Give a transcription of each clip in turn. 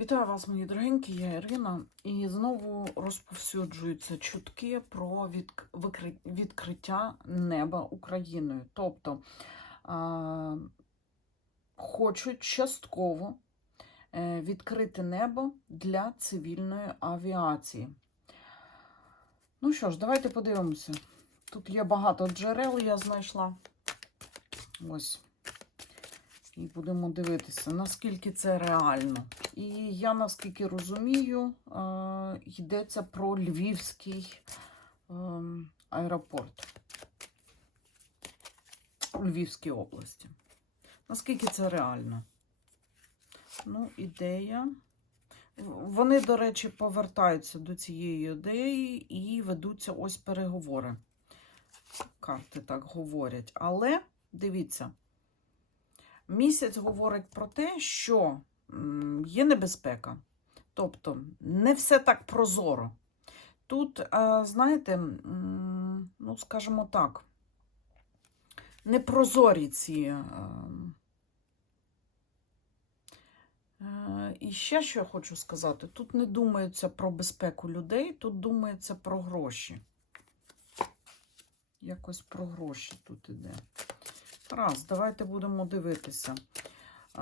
Вітаю вас, мої дорогенькі, я Ірина. І знову розповсюджуються чутки про відкриття неба Україною. Тобто а, хочуть частково е, відкрити небо для цивільної авіації. Ну що ж, давайте подивимося. Тут є багато джерел, я знайшла. Ось. І будемо дивитися, наскільки це реально. І я, наскільки розумію, е, йдеться про Львівський е, аеропорт у Львівській області. Наскільки це реально? Ну, ідея. Вони, до речі, повертаються до цієї ідеї і ведуться ось переговори. Карти так говорять. Але дивіться. Місяць говорить про те, що є небезпека. Тобто не все так прозоро. Тут, е, знаєте, ну, скажімо так, непрозорі ці. е, е, І ще що я хочу сказати: тут не думається про безпеку людей, тут думається про гроші. Якось про гроші тут іде. Раз, давайте будемо дивитися. Е,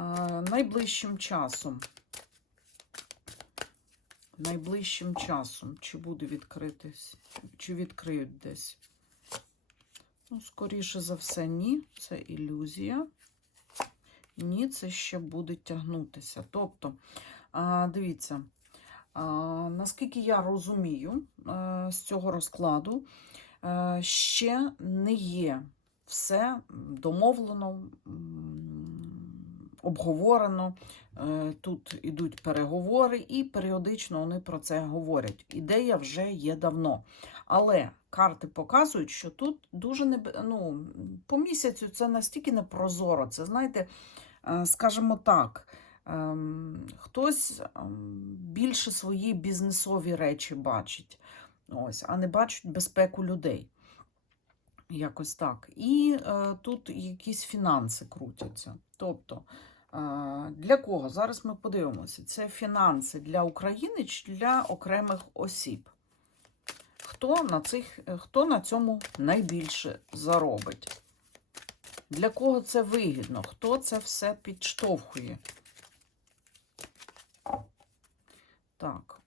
найближчим часом. Найближчим часом. Чи буде відкритись, чи відкриють десь. Ну, скоріше за все, ні. Це ілюзія. Ні, це ще буде тягнутися. Тобто, е, дивіться, е, наскільки я розумію з цього розкладу, ще не є все домовлено, обговорено. Е, Тут ідуть переговори, і періодично вони про це говорять. Ідея вже є давно. Але карти показують, що тут дуже не ну, по місяцю це настільки непрозоро. Це, знаєте, е, скажімо так. ем, Хтось ем, більше свої бізнесові речі бачить, ось, а не бачить безпеку людей. Якось так. І е, тут якісь фінанси крутяться. Тобто, е, для кого? Зараз ми подивимося, це фінанси для України чи для окремих осіб. Хто на, цих, хто на цьому найбільше заробить? Для кого це вигідно? Хто це все підштовхує? Так,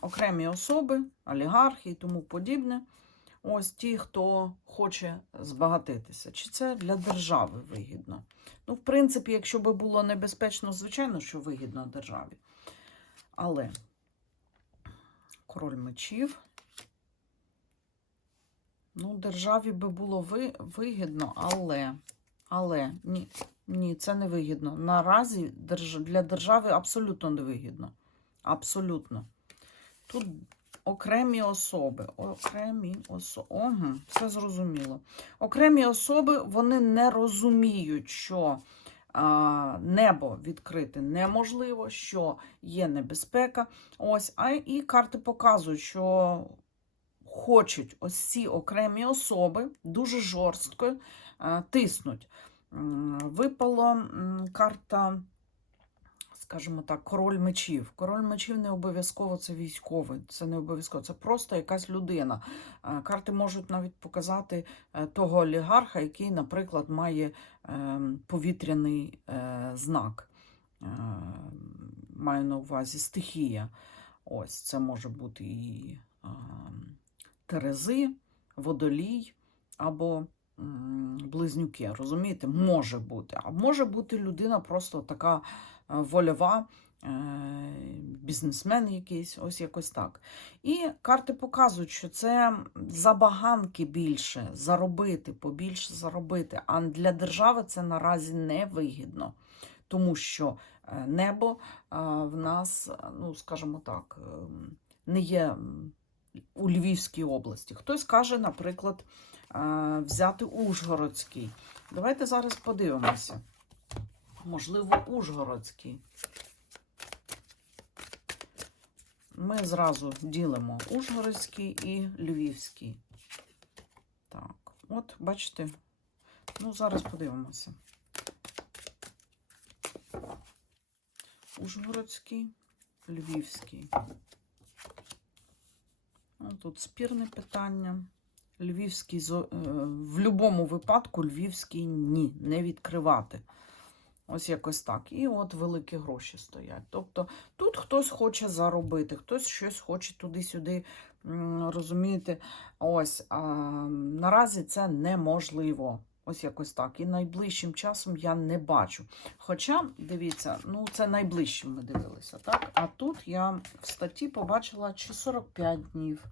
окремі особи, олігархи і тому подібне. Ось ті, хто хоче збагатитися. Чи це для держави вигідно? Ну, в принципі, якщо би було небезпечно, звичайно, що вигідно державі. Але король мечів. Ну, державі би було ви, вигідно, але, але ні, ні, це не вигідно. Наразі для держави абсолютно не вигідно. Абсолютно. Тут окремі особи. Окремі особи. Ого, все зрозуміло. Окремі особи вони не розуміють, що а, небо відкрити неможливо, що є небезпека. Ось, а і карти показують, що хочуть ось ці окремі особи дуже жорстко а, тиснуть. Випала карта скажімо так, король мечів. Король мечів не обов'язково це військовий, це не обов'язково, це просто якась людина. Е, Карти можуть навіть показати е, того олігарха, який, наприклад, має е, повітряний е, знак. Маю на увазі стихія. Ось це може бути і Терези, водолій або близнюки. Розумієте, може бути. А може бути людина просто така вольова, е, бізнесмен якийсь, ось якось так. І карти показують, що це забаганки більше заробити, побільше заробити. А для держави це наразі не вигідно, тому що е, небо е, в нас, е, ну скажімо так, е, не є у Львівській області. Хтось каже, наприклад, е, взяти Ужгородський. Давайте зараз подивимося. Можливо, Ужгородський. Ми зразу ділимо Ужгородський і Львівський. Так, от, бачите, ну, зараз подивимося. Ужгородський Львівський. Ну, Тут спірне питання. Львівський е, в будь-якому випадку львівський ні, не відкривати. Ось якось так. І от великі гроші стоять. Тобто тут хтось хоче заробити, хтось щось хоче туди-сюди, м, розумієте. Ось а, наразі це неможливо. Ось якось так. І найближчим часом я не бачу. Хоча, дивіться, ну це найближчим ми дивилися, так? А тут я в статті побачила чи 45 днів.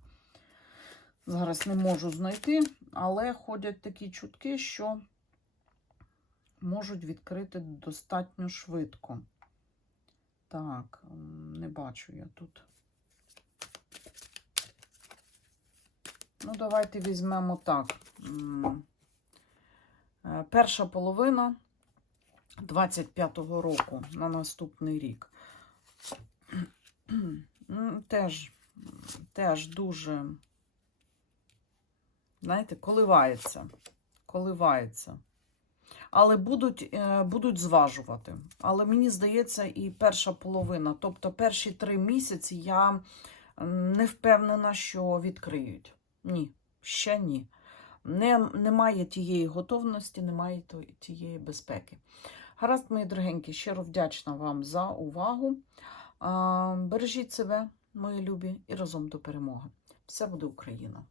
Зараз не можу знайти, але ходять такі чутки, що можуть відкрити достатньо швидко. Так, не бачу я тут. Ну, давайте візьмемо так. Е, Перша половина 25-го року на наступний рік. Теж, теж дуже, знаєте, коливається. Коливається. Але будуть, е, будуть зважувати. Але мені здається, і перша половина, тобто перші три місяці я не впевнена, що відкриють. Ні, ще ні. Не, немає тієї готовності, немає тієї безпеки. Гаразд, мої дорогенькі, щиро вдячна вам за увагу. Бережіть себе, мої любі, і разом до перемоги. Все буде Україна!